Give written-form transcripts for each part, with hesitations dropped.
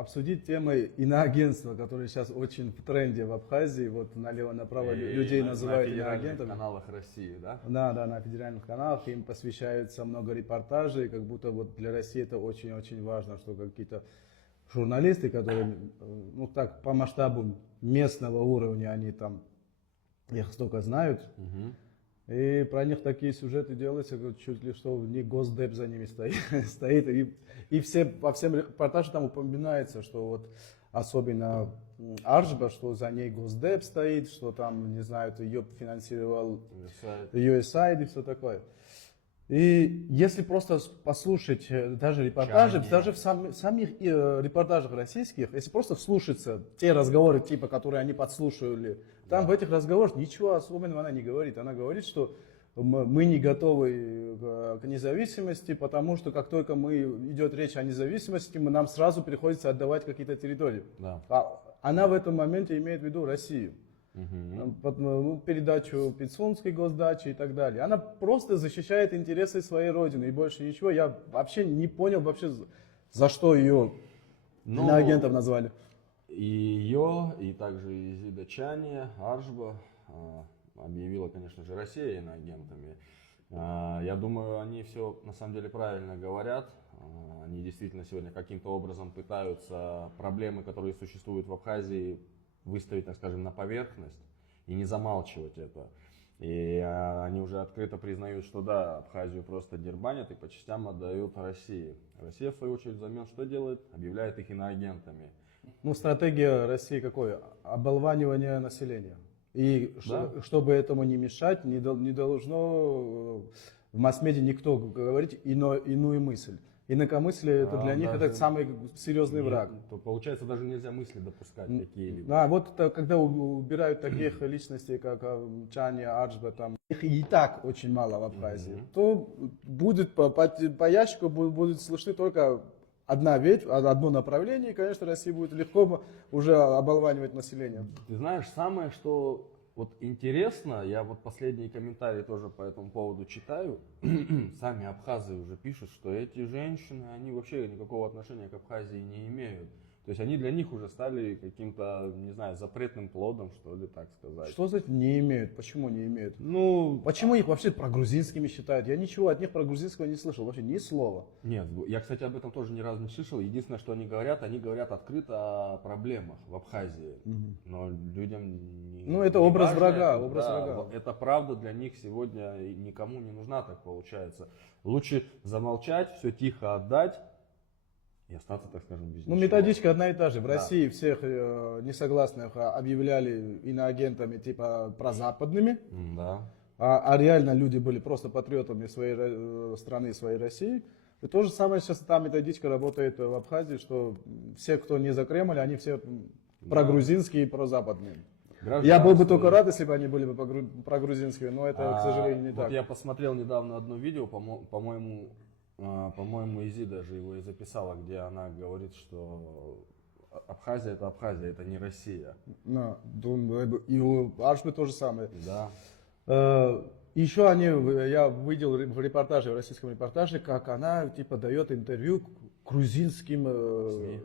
обсудить тему иноагентства, которое сейчас очень в тренде в Абхазии. Вот налево-направо людей называют иноагентами. На каналах России, да? Да, да, на федеральных каналах им посвящается много репортажей, как будто вот для России это очень-очень важно, что какие-то журналисты, которые, ну так, по масштабу местного уровня, они там их столько знают, и про них такие сюжеты делаются, чуть ли что не Госдеп за ними стоит, и во всем репортаже там упоминается, что вот особенно Аржба, что за ней Госдеп стоит, что там, не знаю, ее финансировал USAID и все такое. И если просто послушать даже репортажи, даже в самих репортажах российских, если просто вслушаться те разговоры, типа, которые они подслушивали, там в этих разговорах ничего особенного она не говорит. Она говорит, что мы не готовы к независимости, потому что как только идет речь о независимости, нам сразу приходится отдавать какие-то территории. Да. Она в этом моменте имеет в виду Россию. Передачу Пицунской госдачи и так далее. Она просто защищает интересы своей родины и больше ничего. Я вообще не понял, за что ее иноагентом назвали. И ее, и также Изида Чани, Аржба объявила, конечно же, Россия иноагентами. Я думаю, они все на самом деле правильно говорят. Они действительно сегодня каким-то образом пытаются проблемы, которые существуют в Абхазии, выставить, так скажем, на поверхность и не замалчивать это. И они уже открыто признают, что да, Абхазию просто дербанят и по частям отдают России. Россия, в свою очередь, взамен что делает? Объявляет их иноагентами. Ну, стратегия России какой? Оболванивание населения. И чтобы этому не мешать, не должно в масс-медиа никто говорить иную мысль. Инакомыслие это для них это самый серьезный враг. То получается, даже нельзя мысли допускать какие-либо. Да, вот когда убирают таких личностей, как Чани, Аржба, там их и так очень мало в Абхазии, то будет по ящику будет слышны только одно направление, и, конечно, Россия будет легко уже оболванивать население. Ты знаешь, самое, что вот интересно, я вот последние комментарии тоже по этому поводу читаю, сами абхазы уже пишут, что эти женщины, они вообще никакого отношения к Абхазии не имеют. То есть они для них уже стали каким-то, не знаю, запретным плодом, что ли, так сказать. Что значит не имеют? Почему не имеют? Ну, почему их вообще прогрузинскими считают? Я ничего от них про грузинского не слышал, вообще ни слова. Нет, я, кстати, об этом тоже ни разу не слышал. Единственное, что они говорят открыто о проблемах в Абхазии. Но людям это образ врага, образ врага. Эта правда для них сегодня никому не нужна, так получается. Лучше замолчать, все тихо отдать. И остаться, так скажем, без ничего. Методичка одна и та же. В России всех несогласных объявляли иноагентами типа прозападными. Да. А реально люди были просто патриотами своей страны, своей России. И то же самое сейчас та методичка работает в Абхазии, что все, кто не за Кремль, они все прогрузинские и прозападные. Я был бы только рад, если бы они были бы прогрузинские, но это, к сожалению, не так. Я посмотрел недавно одно видео, по-моему, Изи даже его и записала, где она говорит, что Абхазия, это не Россия. И у Аржбы то же самое. Да. Еще я видел в репортаже, в российском репортаже, как она типа дает интервью грузинским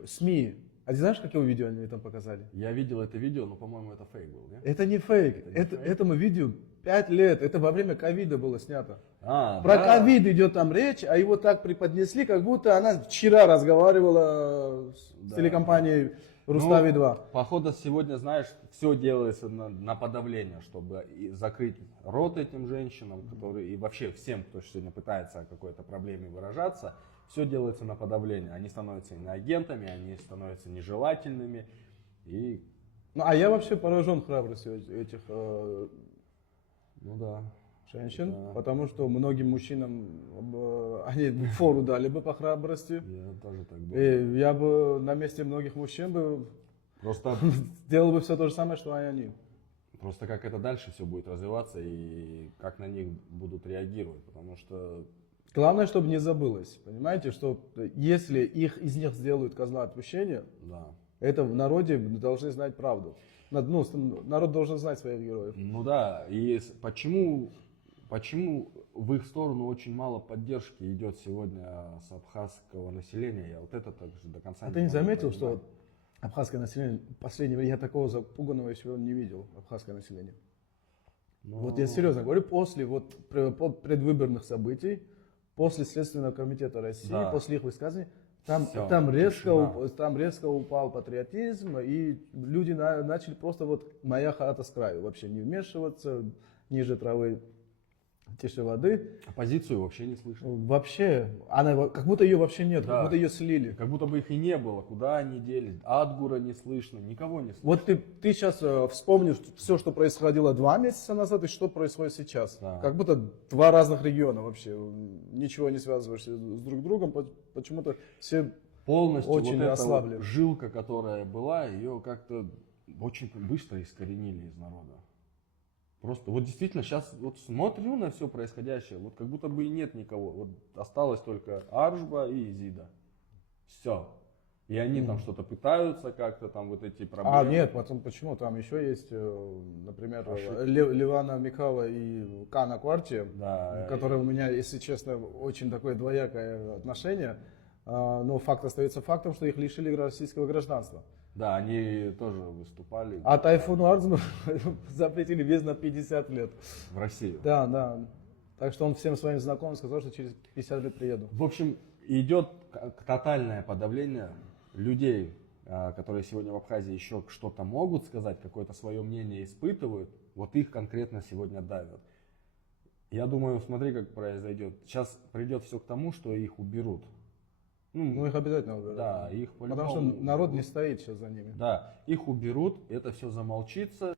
СМИ. А ты знаешь, какое видео они там показали? Я видел это видео, но, по-моему, это фейк был, нет? Это не фейк. Этому видео 5 лет. Это во время ковида было снято. Про ковид идет там речь, а его так преподнесли, как будто она вчера разговаривала с телекомпанией Рустави-2. Походу, сегодня, знаешь, все делается на подавление, чтобы закрыть рот этим женщинам, которые и вообще всем, кто сегодня пытается о какой-то проблеме выражаться. Все делается на подавление. Они становятся иноагентами, они становятся нежелательными. А я вообще поражен храбростью этих женщин, потому что многим мужчинам они фору дали бы по храбрости. Я тоже так думаю. И я бы на месте многих мужчин бы просто сделал бы все то же самое, что и они. Просто как это дальше все будет развиваться и как на них будут реагировать, потому что главное, чтобы не забылось, понимаете, что если из них сделают козла отпущения, это в народе должны знать правду. Народ должен знать своих героев. Ну да, и почему почему в их сторону очень мало поддержки идет сегодня с абхазского населения? Я вот это также до конца А ты не могу заметил, понять. что абхазское население, в последнее время я такого запуганного еще не видел, абхазское население. Ну, Вот я серьезно говорю, после предвыборных событий, после Следственного комитета России, Да. после их высказываний, там, Всё, там, резко, тишина. там резко упал патриотизм, и люди начали просто вот моя хата с краю, вообще не вмешиваться, ниже травы, тише воды. оппозицию вообще не слышно. Вообще, как будто ее вообще нет, Да. как будто ее слили. Как будто бы их и не было. Куда они делись? Адгура не слышно, никого не слышно. Вот ты сейчас вспомнишь все, что происходило 2 месяца назад и что происходит сейчас. Да. Как будто 2 разных региона вообще. Ничего не связываешься с друг другом. Почему-то все Полностью очень вот эта ослабли. вот жилка, которая была, ее как-то очень быстро искоренили из народа. Просто вот действительно сейчас вот смотрю на все происходящее, вот как будто бы и нет никого. Вот осталось только Аржба и Изида. Все. И они там что-то пытаются как-то там вот эти проблемы. А, нет, почему? Там еще есть, например, Ошибки. Левана Михава и Кана Кварти, Да. которые у меня, если честно, очень такое двоякое отношение. Но факт остается фактом, что их лишили российского гражданства. Да, они тоже выступали А Тайфуну Арзману запретили въезд на 50 лет. в Россию. Да, да. Так что он всем своим знакомым сказал, что через 50 лет приеду. В общем, идет тотальное подавление людей, которые сегодня в Абхазии еще что-то могут сказать, какое-то свое мнение испытывают, вот их конкретно сегодня давят. Я думаю, смотри, как произойдет. Сейчас придет все к тому, что их уберут. Ну, их обязательно уберут. Да, их Потому что по-любому народ уберут. не стоит сейчас за ними. Да, их уберут, это все замолчится.